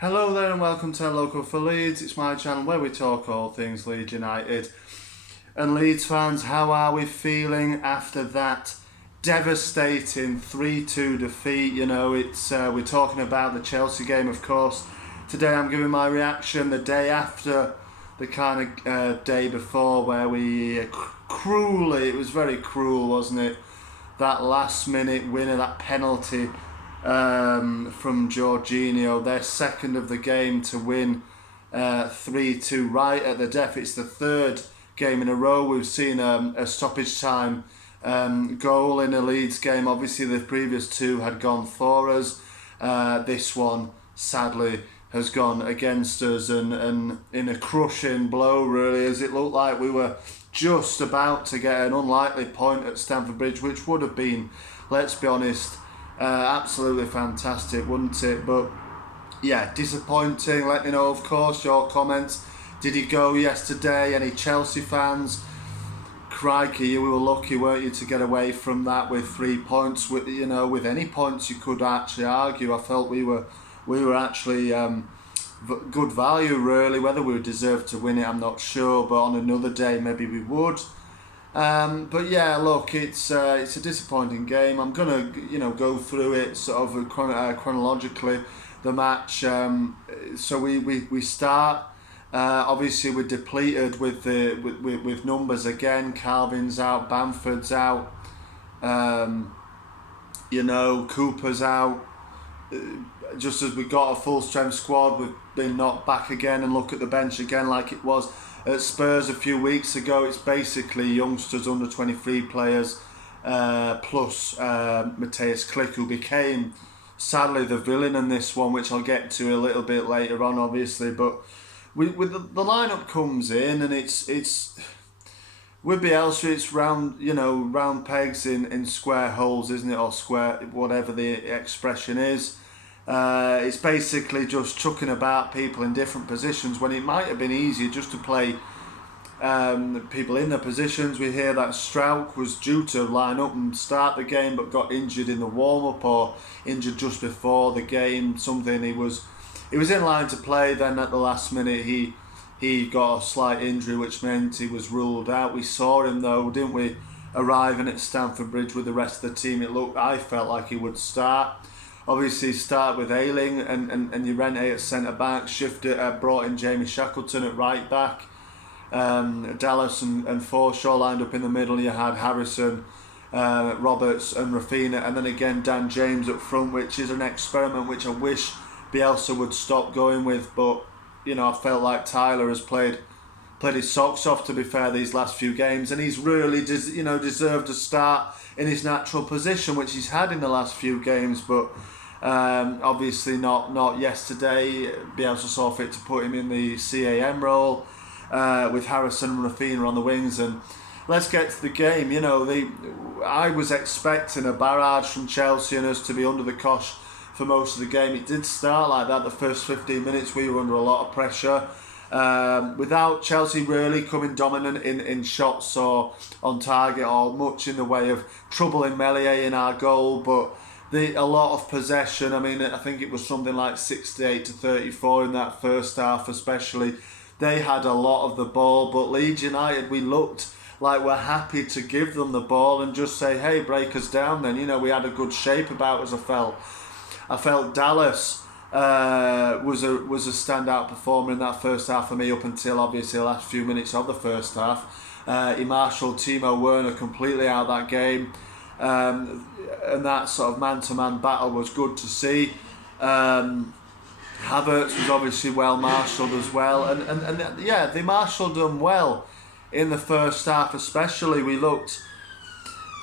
Hello there and welcome to Local for Leeds. It's my channel where we talk all things Leeds United. And Leeds fans, how are we feeling after that devastating 3-2 defeat? We're talking about the Chelsea game, of course. Today I'm giving my reaction the day after the kind of day before where we cruelly, it was very cruel, wasn't it? That last minute winner, that penalty from Jorginho, their second of the game to win 3-2 right at the death. It's the third game in a row we've seen a stoppage time goal in a Leeds game. Obviously the previous two had gone for us. This one sadly has gone against us, and in a crushing blow really, as it looked like we were just about to get an unlikely point at Stamford Bridge, which would have been, let's be honest, absolutely fantastic, wouldn't it? But yeah, disappointing. Let me know, of course, your comments. Did he go yesterday? Any Chelsea fans? Crikey, you were lucky, weren't you, to get away from that with 3 points. With any points you could actually argue. I felt we were actually good value, really. Whether we deserved to win it, I'm not sure. But on another day, maybe we would. But yeah, look, it's a disappointing game. I'm gonna go through it sort of chronologically, the match. So we start. Obviously we're depleted with numbers again. Calvin's out, Bamford's out. Cooper's out. Just as we got a full strength squad, we've been knocked back again, and look at the bench again like it was at Spurs a few weeks ago. It's basically youngsters, under 23 players, plus Matthias Klick, who became sadly the villain in this one, which I'll get to a little bit later on, obviously. But with the lineup comes in, and it's with Bielsa, it's round pegs in square holes, isn't it, or square, whatever the expression is. It's basically just chucking about people in different positions when it might have been easier just to play people in their positions. We hear that Strauch was due to line up and start the game but got injured in the warm-up, or injured just before the game, something. He was in line to play, then at the last minute he got a slight injury, which meant he was ruled out. We saw him though, didn't we, arriving at Stamford Bridge with the rest of the team. I felt like he would start. Obviously start with Ayling and Llorente at centre-back, brought in Jamie Shackleton at right-back. Dallas and Forshaw lined up in the middle. You had Harrison, Roberts and Rafinha, and then again Dan James up front, which is an experiment which I wish Bielsa would stop going with. But I felt like Tyler has played his socks off, to be fair, these last few games, and he's really deserved a start in his natural position, which he's had in the last few games. But obviously not yesterday. Bielsa saw fit to put him in the CAM role with Harrison and Rafinha on the wings. And let's get to the game. I was expecting a barrage from Chelsea and us to be under the cosh for most of the game. It did start like that. The first 15 minutes we were under a lot of pressure, without Chelsea really coming dominant in shots or on target or much in the way of troubling Meslier in our goal. But a lot of possession. I think it was something like 68-34 in that first half especially. They had a lot of the ball, but Leeds United, we looked like we're happy to give them the ball and just say, hey, break us down then. We had a good shape about us, I felt Dallas was a standout performer in that first half for me, up until obviously the last few minutes of the first half. He marshalled Timo Werner completely out of that game, and that sort of man-to-man battle was good to see. Havertz was obviously well marshalled as well, and yeah, they marshalled them well in the first half especially. We looked,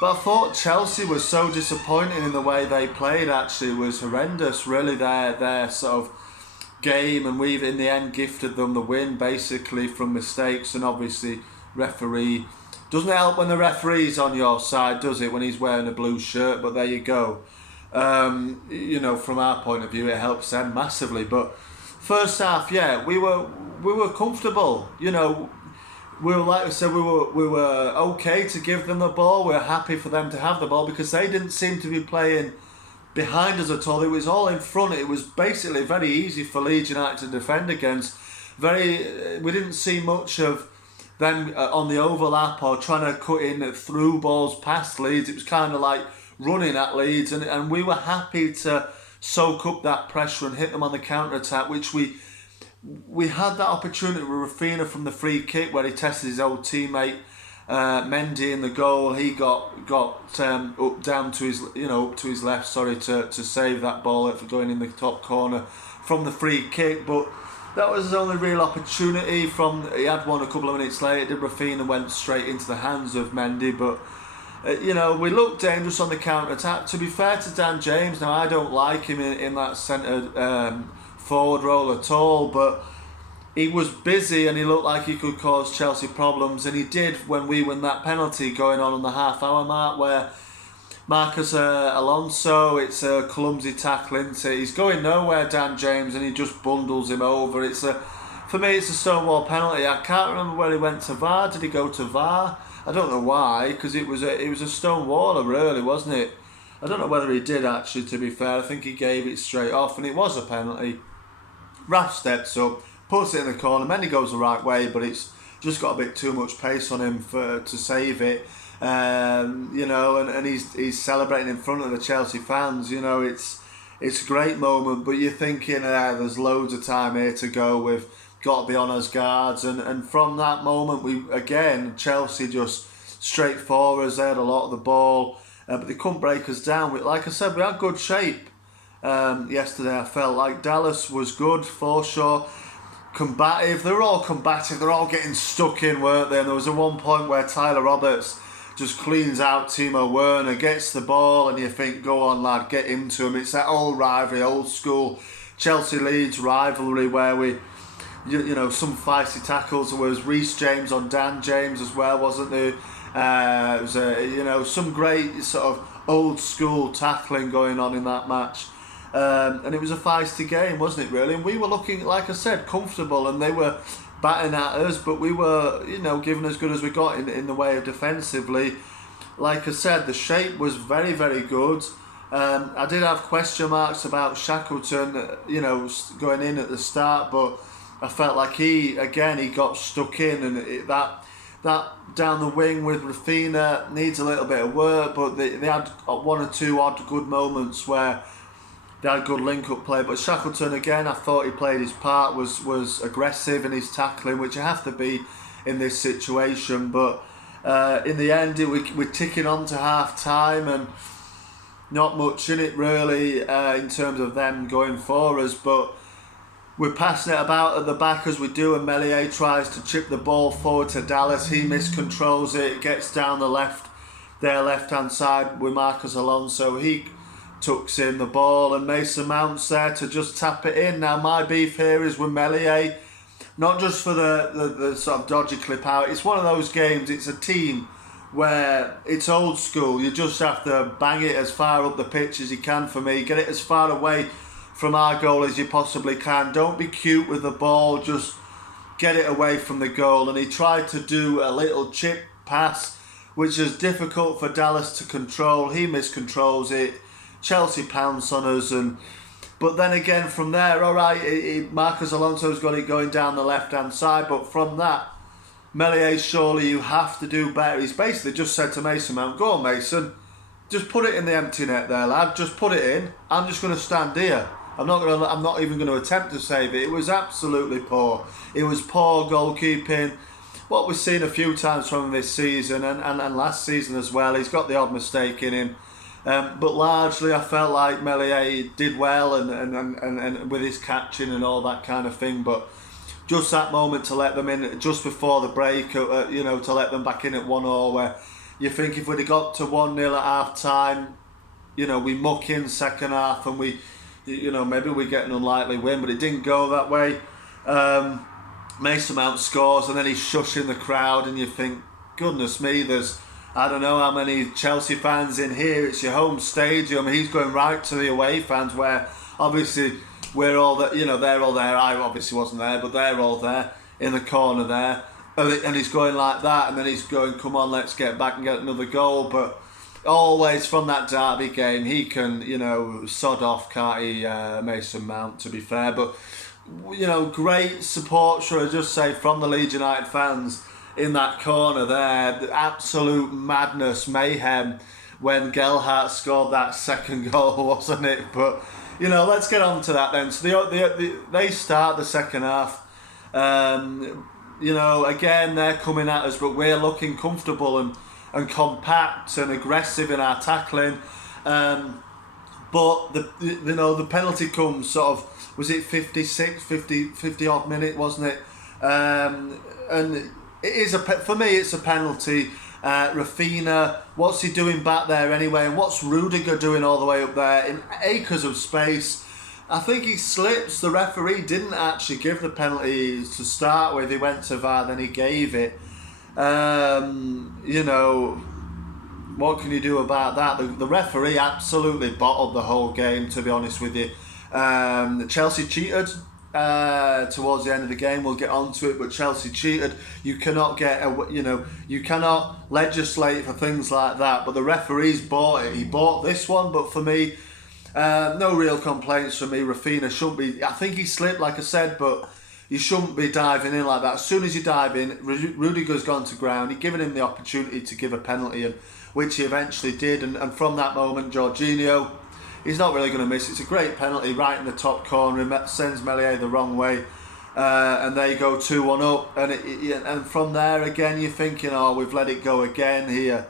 but I thought Chelsea was so disappointing in the way they played. Actually, it was horrendous, really, their sort of game, and we've in the end gifted them the win basically from mistakes. And obviously referee, doesn't help when the referee's on your side, does it, when he's wearing a blue shirt? But there you go. From our point of view, it helps them massively. But first half, yeah, we were comfortable. We were, like I said, we were okay to give them the ball. We were happy for them to have the ball because they didn't seem to be playing behind us at all. It was all in front. It was basically very easy for Leeds United to defend against. We didn't see much of them on the overlap or trying to cut in through balls past Leeds. It was kind of like running at Leeds, and we were happy to soak up that pressure and hit them on the counter-attack, which we had that opportunity with Raphinha from the free kick where he tested his old teammate Mendy in the goal. He got up down to his up to his left, to save that ball for going in the top corner from the free kick. But that was his only real opportunity. He had one a couple of minutes later. Did Raphinha went straight into the hands of Mendy, but we looked dangerous on the counter attack. To be fair to Dan James, now I don't like him in that centre forward role at all, but he was busy and he looked like he could cause Chelsea problems, and he did when we won that penalty going on the half-hour mark where Marcus Alonso, it's a clumsy tackle into. He's going nowhere, Dan James, and he just bundles him over. For me, it's a stonewall penalty. I can't remember where he went to VAR. Did he go to VAR? I don't know why, because it was a stonewaller, really, wasn't it? I don't know whether he did actually. To be fair, I think he gave it straight off, and it was a penalty. Raf steps up, puts it in the corner. Mendy goes the right way, but it's just got a bit too much pace on him to save it. And he's celebrating in front of the Chelsea fans. It's a great moment, but you're thinking there's loads of time here to go. We've got to be on our guards, and from that moment Chelsea just straight forwards. They had a lot of the ball, but they couldn't break us down. Like I said, we had good shape yesterday. I felt like Dallas was good, Forshaw, combative. They were all combative. They're all getting stuck in, weren't they? And there was one point where Tyler Roberts just cleans out Timo Werner, gets the ball, and you think, go on lad, get into him. It's that old rivalry, old school Chelsea-Leeds rivalry where some feisty tackles. There was Reece James on Dan James as well, wasn't there? It was some great sort of old school tackling going on in that match. And it was a feisty game, wasn't it, really? And we were looking, like I said, comfortable, and they were batting at us, but we were, giving as good as we got in the way of defensively. Like I said, the shape was very, very good. I did have question marks about Shackleton, going in at the start, but I felt like he got stuck in, and that down the wing with Raphinha needs a little bit of work, but they had one or two odd good moments where they had good link-up play. But Shackleton, again, I thought he played his part, was aggressive in his tackling, which you have to be in this situation. But in the end, we're ticking on to half-time, and not much in it, really, in terms of them going for us. But we're passing it about at the back as we do, and Meslier tries to chip the ball forward to Dallas. He miscontrols it, gets down their left-hand side with Marcus Alonso. He tucks in the ball, and Mason Mount's there to just tap it in. Now, my beef here is with Meslier, not just for the sort of dodgy clip out. It's one of those games, it's a team where it's old school. You just have to bang it as far up the pitch as you can for me. Get it as far away from our goal as you possibly can. Don't be cute with the ball, just get it away from the goal. And he tried to do a little chip pass, which is difficult for Dallas to control. He miscontrols it. Chelsea pounce on us, but then again from there, all right, Marcus Alonso's got it going down the left-hand side, but from that, Meslier, surely you have to do better. He's basically just said to Mason Mount, go on Mason, just put it in the empty net there, lad, just put it in. I'm just going to stand here. I'm not even going to attempt to save it. It was absolutely poor. It was poor goalkeeping. What we've seen a few times from him this season and last season as well. He's got the odd mistake in him. But largely I felt like Meslier did well and with his catching and all that kind of thing, but just that moment to let them in just before the break, to let them back in at 1-1, where you think if we'd have got to 1-0 at half time, we muck in second half and maybe we get an unlikely win, but it didn't go that way. Mason Mount scores and then he's shushing the crowd, and you think, goodness me, there's I don't know how many Chelsea fans in here. It's your home stadium. He's going right to the away fans, where obviously we're all there. They're all there. I obviously wasn't there, but they're all there in the corner there. And he's going like that, and then he's going, "Come on, let's get back and get another goal." But always from that derby game, he can, sod off, can't he, Mason Mount, to be fair. But, great support, should I just say, from the Leeds United fans in that corner there. The absolute madness, mayhem, when Gelhardt scored that second goal, wasn't it? But, let's get on to that then. So they start the second half. Again, they're coming at us, but we're looking comfortable and compact and aggressive in our tackling. But the penalty comes sort of, was it 50 odd minute, wasn't it? And it is for me, it's a penalty. Rafinha, what's he doing back there anyway? And what's Rudiger doing all the way up there in acres of space? I think he slips. The referee didn't actually give the penalty to start with. He went to VAR, then he gave it. What can you do about that? The referee absolutely bottled the whole game, to be honest with you. Chelsea cheated towards the end of the game. We'll get onto it, but Chelsea cheated. You cannot you cannot legislate for things like that. But the referee's bought it. He bought this one, but for me, no real complaints from me. Rafinha shouldn't be. I think he slipped, like I said, but you shouldn't be diving in like that. As soon as you dive in, Rudiger's gone to ground. You're giving him the opportunity to give a penalty, which he eventually did. And from that moment, Jorginho, he's not really going to miss. It's a great penalty right in the top corner. It sends Meslier the wrong way. And they go 2-1 up. And from there, again, you're thinking, we've let it go again here.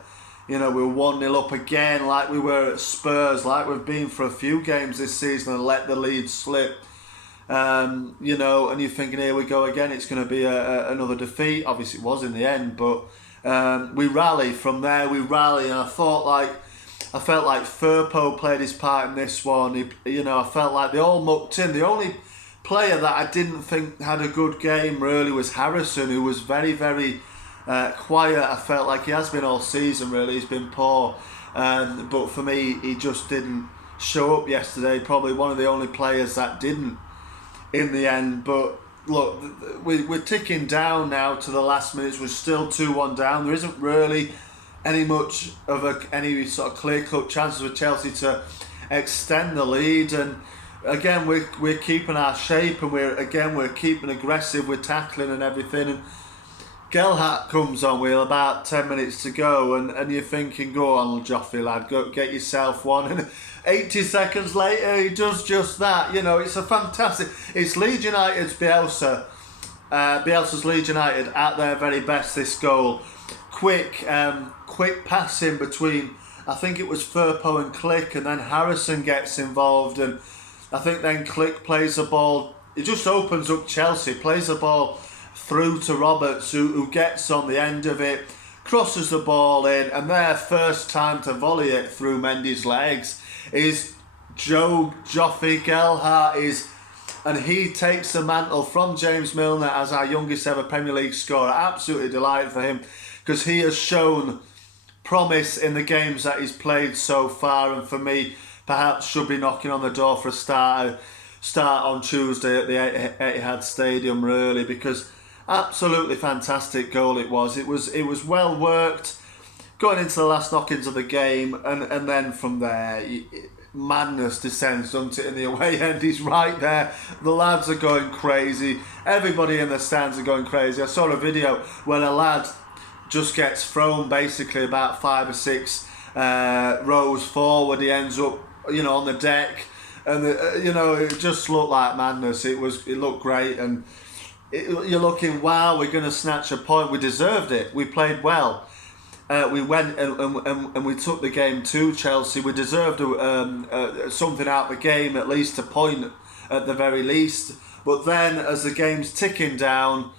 We're 1-0 up again, like we were at Spurs, like we've been for a few games this season and let the lead slip. And you're thinking, here we go again, it's going to be another defeat. Obviously it was in the end, but we rally from there, and I felt like Firpo played his part in this one. I felt like they all mucked in. The only player that I didn't think had a good game really was Harrison, who was very, very quiet. I felt like he has been all season really. He's been poor, but for me he just didn't show up yesterday. Probably one of the only players that didn't in the end. But look, we're ticking down now to the last minutes. We're still 2-1 down. There isn't really any sort of clear-cut chances for Chelsea to extend the lead. And again, we're keeping our shape, and we're keeping aggressive. We're tackling and everything. And Gelhardt comes on with about 10 minutes to go, and you're thinking, go on, Joffrey lad, go get yourself one. And 80 seconds later, he does just that. It's a fantastic. It's Leeds United's Bielsa's Leeds United at their very best. This goal, quick passing between, I think it was Firpo and Click, and then Harrison gets involved, and I think then Click plays the ball. It just opens up Chelsea. Plays the ball through to Roberts, who gets on the end of it, crosses the ball in, and their first time to volley it through Mendy's legs is Joffrey Gelhardt, and he takes the mantle from James Milner as our youngest ever Premier League scorer. Absolutely delighted for him, because he has shown promise in the games that he's played so far, and for me, perhaps should be knocking on the door for a start on Tuesday at the Etihad Stadium, really, because absolutely fantastic goal it was. It was well worked going into the last knockings of the game, and then from there madness descends, doesn't it, in the away end. He's right there. The lads are going crazy. Everybody in the stands are going crazy. I saw a video where a lad just gets thrown basically about 5 or 6 rows forward. He ends up on the deck, and it just looked like madness. It looked great, and you're looking, wow, we're going to snatch a point. We deserved it. We played well. We went and we took the game to Chelsea. We deserved something out of the game, at least a point at the very least. But then as the game's ticking down,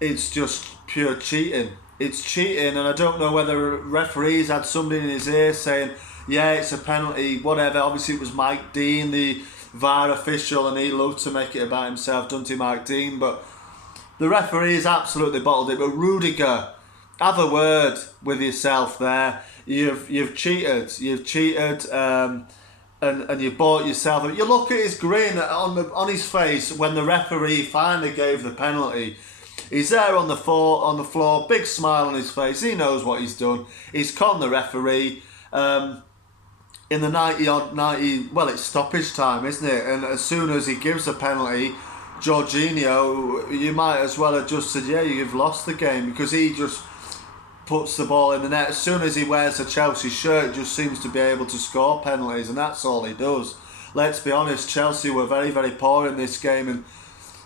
it's just pure cheating. It's cheating, and I don't know whether referees had somebody in his ear saying, yeah, it's a penalty, whatever. Obviously it was Mike Dean, the VAR official, and he loved to make it about himself, doesn't he, Mike Dean? But the referees absolutely bottled it. But Rudiger, have a word with yourself there. You've cheated, and you've bought yourself. You look at his grin on his face when the referee finally gave the penalty. He's there on the floor, big smile on his face. He knows what he's done. He's conned the referee. In the 90, well, it's stoppage time, isn't it? And as soon as he gives the penalty, Jorginho, you might as well have just said, yeah, you've lost the game, because he just puts the ball in the net. As soon as he wears a Chelsea shirt, just seems to be able to score penalties, and that's all he does. Let's be honest, Chelsea were very, very poor in this game, and,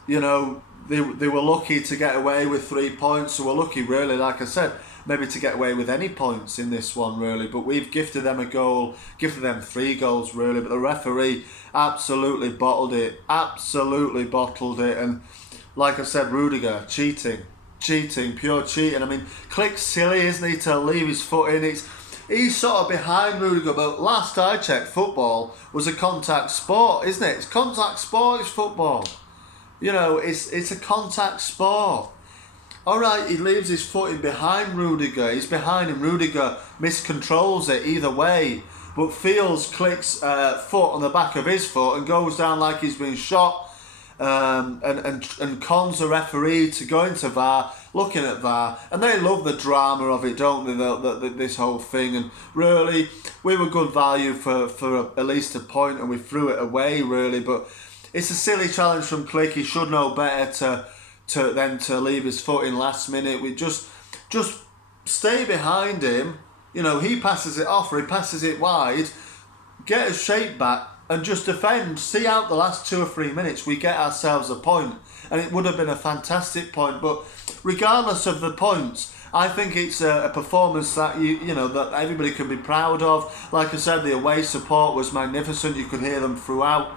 you know, they were lucky to get away with 3 points. So we're lucky, really, like I said, maybe to get away with any points in this one, really. But we've gifted them a goal, gifted them 3 goals, really. But the referee absolutely bottled it. And like I said, Rudiger, cheating, pure cheating. I mean, Klick's silly, isn't he, to leave his foot in? He's sort of behind Rudiger, but last I checked, football was a contact sport, isn't it? It's contact sport, it's football. You know, it's a contact sport. Alright, he leaves his foot in behind Rudiger. He's behind him. Rudiger miscontrols it either way, but feels Klick's foot on the back of his foot and goes down like he's been shot, and cons the referee to go into VAR, looking at VAR. And they love the drama of it, don't they, this whole thing. And really, we were good value for at least a point, and we threw it away, really. But it's a silly challenge from Klick. He should know better to leave his foot in last minute. We just stay behind him. You know, he passes it off or he passes it wide. Get his shape back and just defend. See out the last 2 or 3 minutes. We get ourselves a point, and it would have been a fantastic point. But regardless of the points, I think it's a performance that you know that everybody can be proud of. Like I said, the away support was magnificent. You could hear them throughout.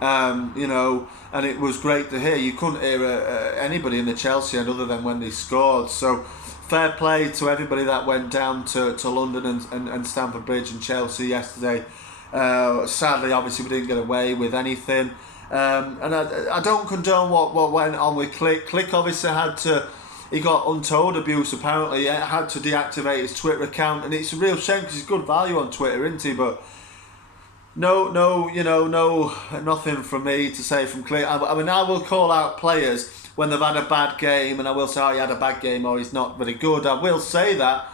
You know, and it was great to hear. You couldn't hear anybody in the Chelsea end other than when they scored. So fair play to everybody that went down to London and Stamford Bridge and Chelsea yesterday. Sadly, obviously, we didn't get away with anything. And I don't condone what went on with Klick. Klick obviously he got untold abuse apparently. He had to deactivate his Twitter account, and it's a real shame because he's good value on Twitter, isn't he? But no, nothing from me to say from Klick. I mean, I will call out players when they've had a bad game, and I will say, oh, he had a bad game or he's not very good. I will say that.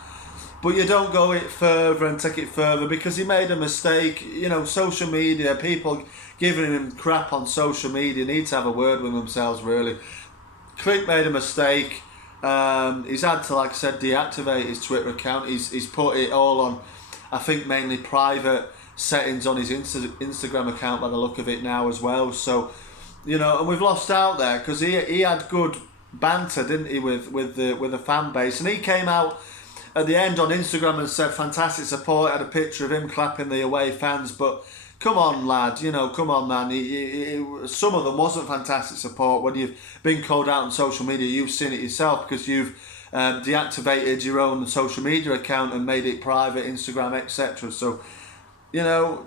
But you don't go it further and take it further because he made a mistake. You know, social media, people giving him crap on social media need to have a word with themselves, really. Klick made a mistake. He's had to, like I said, deactivate his Twitter account. He's put it all on, I think, mainly private settings on his Instagram account by the look of it now as well. So, you know, and we've lost out there because he had good banter, didn't he, with the fan base, and he came out at the end on Instagram and said fantastic support. Had a picture of him clapping the away fans, but come on, lad, you know, come on, man. Some of them wasn't fantastic support. When you've been called out on social media, you've seen it yourself because you've deactivated your own social media account and made it private, Instagram, etc. So, you know,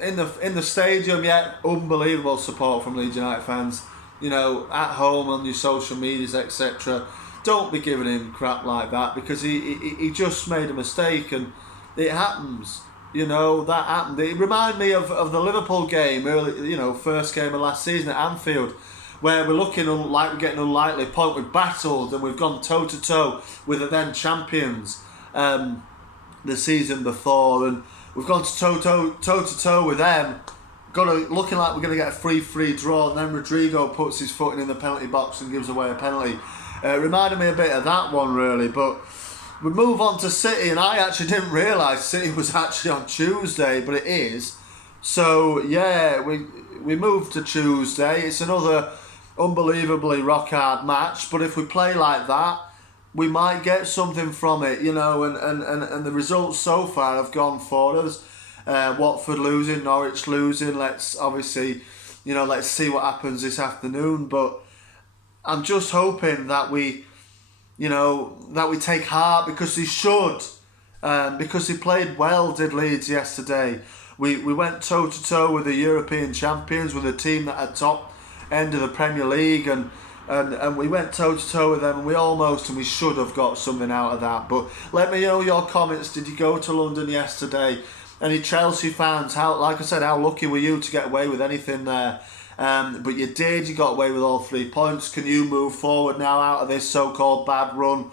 in the stadium, yeah, unbelievable support from Leeds United fans. You know, at home on your social medias, etc. Don't be giving him crap like that because he just made a mistake and it happens. You know, that happened. It reminded me of the Liverpool game, early, you know, first game of last season at Anfield, where we're looking like we're getting an unlikely point. We've battled and we've gone toe to toe with the then champions the season before, and we've gone toe to toe with them. Looking like we're going to get a 3-3 draw, and then Rudiger puts his foot in the penalty box and gives away a penalty. Reminded me a bit of that one, really. But we move on to City, and I actually didn't realise City was actually on Tuesday, but it is. So yeah, we moved to Tuesday. It's another unbelievably rock hard match, but if we play like that, we might get something from it, you know. And the results so far have gone for us. Watford losing, Norwich losing. Let's see what happens this afternoon. But I'm just hoping that we take heart because they should, because they played well. Did Leeds yesterday? We went toe to toe with the European champions, with a team that had top end of the Premier League, and we went toe to toe with them, and we should have got something out of that. But let me know your comments. Did you go to London yesterday? Any Chelsea fans, like I said, how lucky were you to get away with anything there? But you did. You got away with all 3 points. Can you move forward now out of this so-called bad run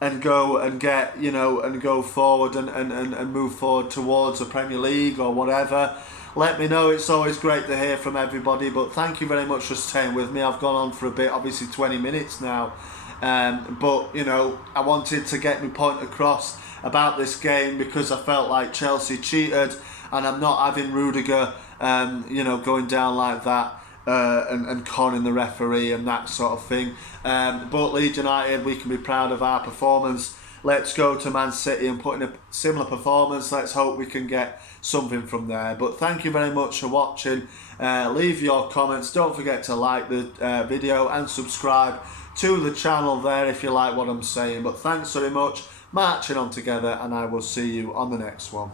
and go and get, and go forward and move forward towards the Premier League or whatever? Let me know. It's always great to hear from everybody. But thank you very much for staying with me. I've gone on for a bit, obviously 20 minutes now. But, I wanted to get my point across about this game because I felt like Chelsea cheated, and I'm not having Rudiger, going down like that and conning the referee and that sort of thing. But Leeds United, we can be proud of our performance. Let's go to Man City and put in a similar performance. Let's hope we can get something from there. But thank you very much for watching. Leave your comments. Don't forget to like the video and subscribe to the channel there if you like what I'm saying. But thanks very much. Marching on together, and I will see you on the next one.